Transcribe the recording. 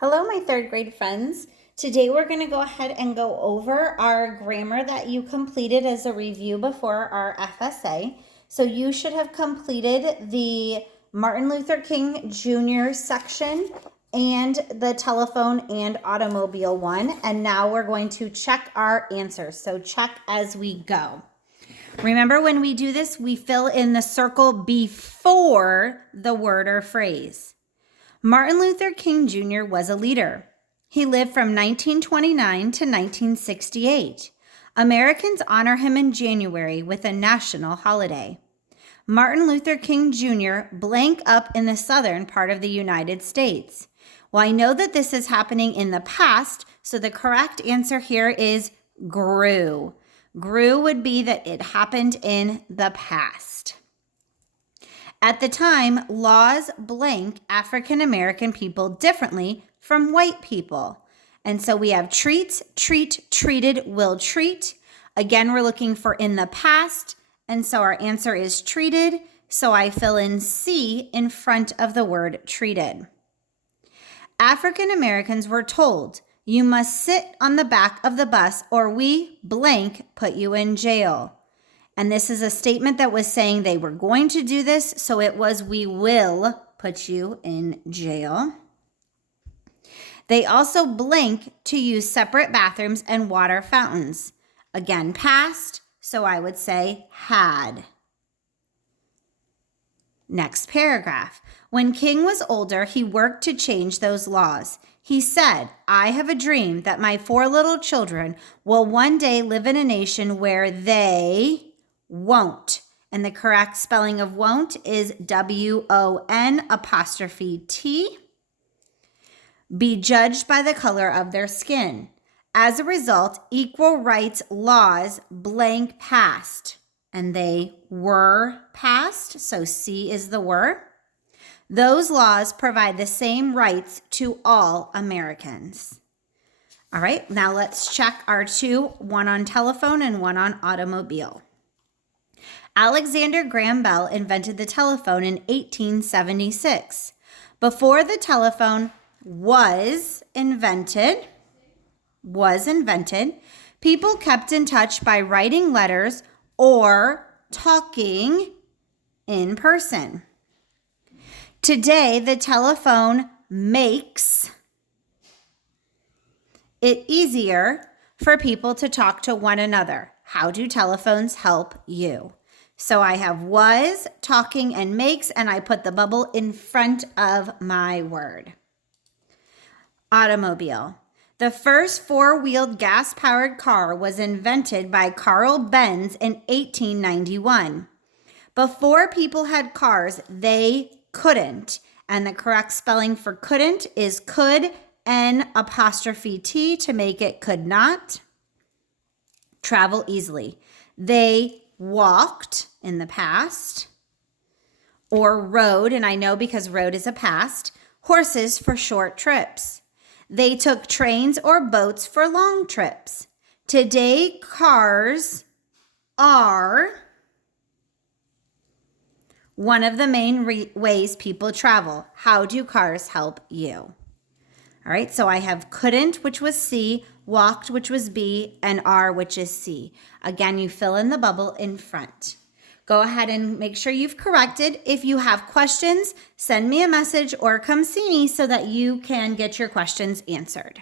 Hello, my third grade friends. Today we're going to go ahead and go over our grammar that you completed as a review before our FSA. So you should have completed the Martin Luther King Jr. section and the telephone and automobile one. And now we're going to check our answers. So check as we go. Remember, when we do this, we fill in the circle before the word or phrase. Martin Luther King Jr. was a leader. He lived from 1929 to 1968. Americans honor him in January with a national holiday. Martin Luther King Jr. blank up in the southern part of the United States. Well, I know that this is happening in the past, so the correct answer here is grew. Grew would be that it happened in the past. At the time, laws blank African American people differently from white people. And so we have treats, treat, treated, will treat. Again, we're looking for in the past. And so our answer is treated. So I fill in C in front of the word treated. African Americans were told, you must sit on the back of the bus or we blank put you in jail. And this is a statement that was saying they were going to do this. So it was, we will put you in jail. They also blank to use separate bathrooms and water fountains. Again, past. So I would say had. Next paragraph. When King was older, he worked to change those laws. He said, I have a dream that my 4 little children will one day live in a nation where they won't. And the correct spelling of won't is WON''T. Be judged by the color of their skin. As a result, equal rights laws blank passed. And they were passed. So C is the were. Those laws provide the same rights to all Americans. All right, now let's check our two, one on telephone and one on automobile. Alexander Graham Bell invented the telephone in 1876. Before the telephone was invented, people kept in touch by writing letters or talking in person. Today, the telephone makes it easier for people to talk to one another. How do telephones help you? So I have was, talking, and makes, and I put the bubble in front of my word. Automobile. The first 4-wheeled gas-powered car was invented by Carl Benz in 1891. Before people had cars, they couldn't. And the correct spelling for couldn't is could, N''T to make it could not. Travel easily. They walked in the past, or rode, and I know because rode is a past, horses for short trips. They took trains or boats for long trips. Today, cars are one of the main ways people travel. How do cars help you? All right, so I have couldn't, which was C, walked, which was B, and are, which is C. Again, you fill in the bubble in front. Go ahead and make sure you've corrected. If you have questions, send me a message or come see me so that you can get your questions answered.